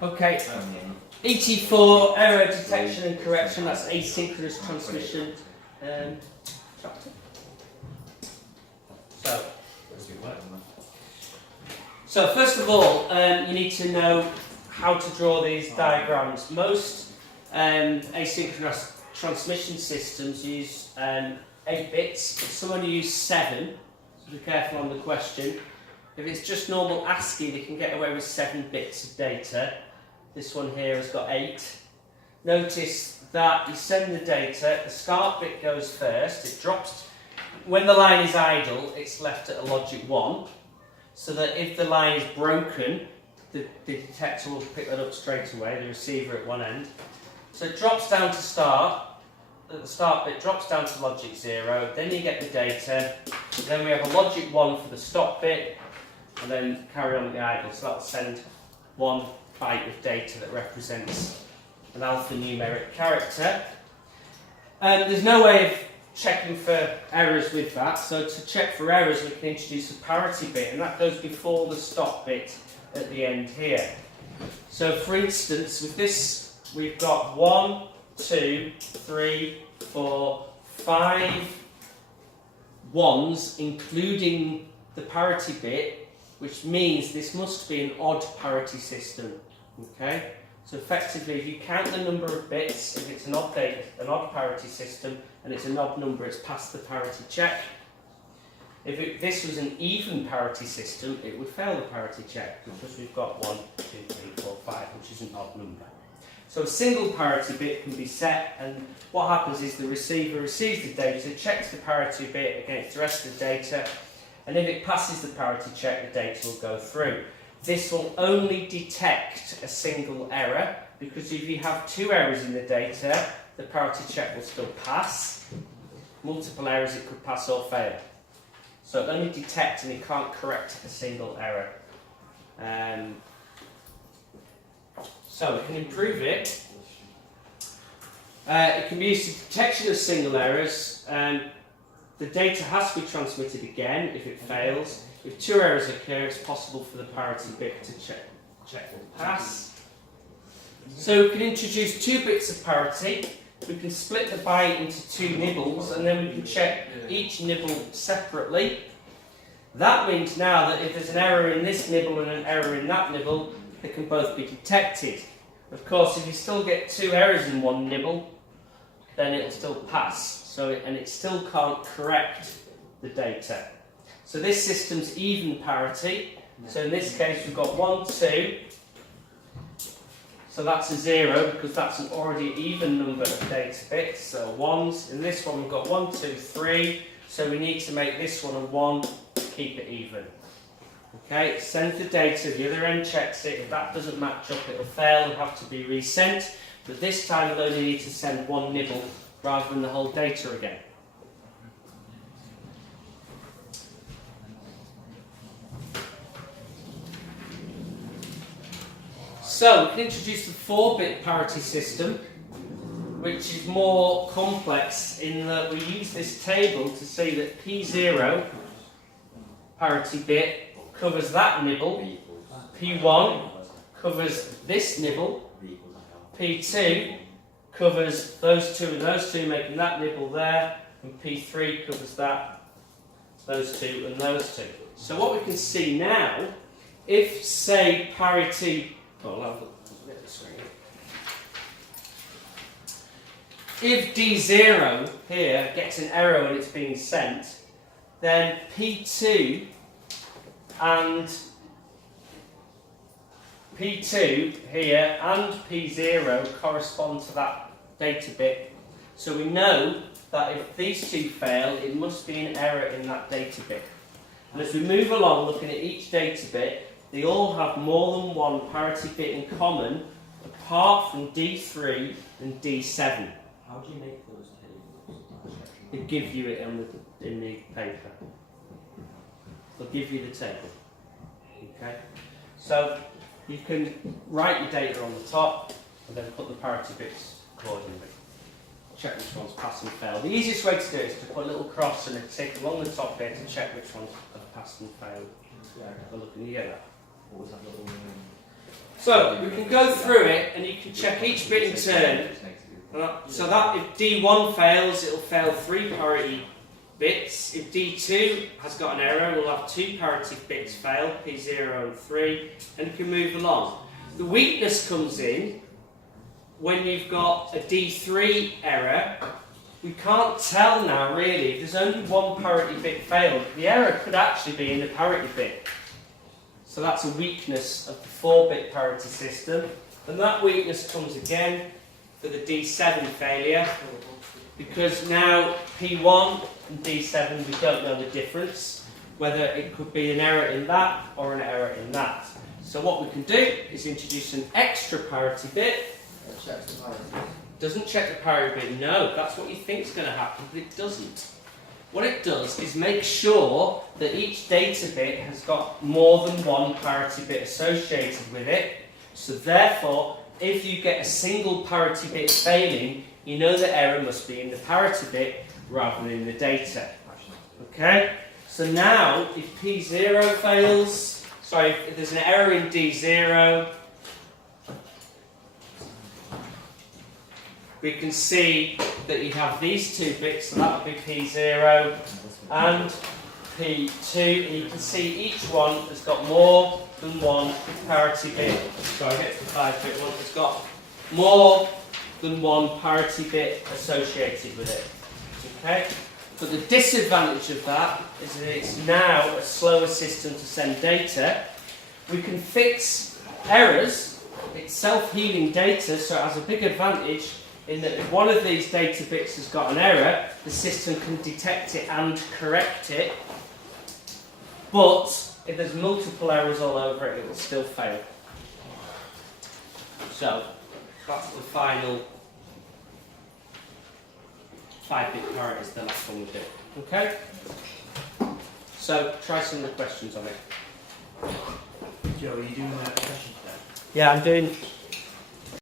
Okay, ET4, error detection and correction, that's asynchronous transmission chapter. So first of all, you need to know how to draw these diagrams. Most asynchronous transmission systems use 8 bits, some only use 7, so be careful on the question. If it's just normal ASCII, they can get away with 7 bits of data. This one here has got 8. Notice that you send the data, the start bit goes first, it drops. When the line is idle, it's left at a logic 1, so that if the line is broken, the detector will pick that up straight away, the receiver at one end. So it drops down to start, the start bit drops down to logic 0, then you get the data, then we have a logic 1 for the stop bit, and then carry on with the idle. So that'll send 1 byte of data that represents an alphanumeric character. There's no way of checking for errors with that, so to check for errors we can introduce a parity bit, and that goes before the stop bit at the end here. So for instance, with this we've got 1, 2, 3, 4, 5 ones, including the parity bit, which means this must be an odd parity system. Okay? So effectively, if you count the number of bits, if it's an odd parity system, and it's an odd number, it's past the parity check. If this was an even parity system, it would fail the parity check, because we've got 1, 2, 3, 4, 5, which is an odd number. So a single parity bit can be set, and what happens is the receiver receives the data, checks the parity bit against the rest of the data, and if it passes the parity check, the data will go through. This will only detect a single error, because if you have 2 errors in the data, the parity check will still pass. Multiple errors, it could pass or fail. So it only detects, and it can't correct a single error. So we can improve it. It can be used for detection of single errors. The data has to be transmitted again if it fails. If 2 errors occur, it's possible for the parity bit to check will pass. So we can introduce 2 bits of parity. We can split the byte into 2 nibbles, and then we can check each nibble separately. That means now that if there's an error in this nibble and an error in that nibble, they can both be detected. Of course, if you still get 2 errors in one nibble, then it'll still pass. And it still can't correct the data. So this system's even parity. So in this case, we've got 1, 2. So that's a 0, because that's an already even number of data bits. So 1s. In this one, we've got 1, 2, 3. So we need to make this one a 1 to keep it even. Okay, it sends the data, the other end checks it. If that doesn't match up, it'll fail and have to be resent. But this time, we'll only need to send 1 nibble rather than the whole data again. So we can introduce the 4-bit parity system, which is more complex in that we use this table to see that P0 parity bit covers that nibble, P1 covers this nibble, P2 covers those 2 and those 2, making that nibble there, and P3 covers that, those 2 and those 2. So what we can see now, if say parity, if D0 here gets an error when it's being sent, then P2 and P2 here and P0 correspond to that data bit. So we know that if these 2 fail, it must be an error in that data bit. And as we move along looking at each data bit, they all have more than 1 parity bit in common, apart from D3 and D7. How do you make those tables? They give you it in the paper. They'll give you the table. Okay? So you can write your data on the top and then put the parity bits accordingly. Check which ones pass and fail. The easiest way to do it is to put a little cross and a tick along the top here to check which ones have passed and failed. Yeah. Have a look and you get that. What was that little So we can go through it and you can check each bit in turn. So that if D1 fails, it'll fail 3 parity bits. If D2 has got an error, we'll have 2 parity bits fail, P0 and 3, and you can move along. The weakness comes in when you've got a D3 error. We can't tell now really, if there's only 1 parity bit failed, the error could actually be in the parity bit. So that's a weakness of the 4-bit parity system. And that weakness comes again for the D7 failure, because now P1 and D7, we don't know the difference, whether it could be an error in that or an error in that. So what we can do is introduce an extra parity bit. Doesn't check the parity bit, no, that's what you think is going to happen, but it doesn't. What it does is make sure that each data bit has got more than 1 parity bit associated with it. So therefore, if you get a single parity bit failing, you know the error must be in the parity bit rather than in the data. Okay? So now, if P0 fails, sorry, if there's an error in D0, we can see that you have these 2 bits, so that would be P0 and P2, and you can see each one has got more than 1 parity bit. Sorry, I get to the 5-bit one. It's got more than 1 parity bit associated with it. Okay? But the disadvantage of that is that it's now a slower system to send data. We can fix errors. It's self-healing data, so it has a big advantage in that if one of these data bits has got an error, the system can detect it and correct it. But if there's multiple errors all over it, it will still fail. So that's the final 5-bit parity is the last one we do. Okay? So try some of the questions on it. Joe, are you doing that question today? Yeah, I'm doing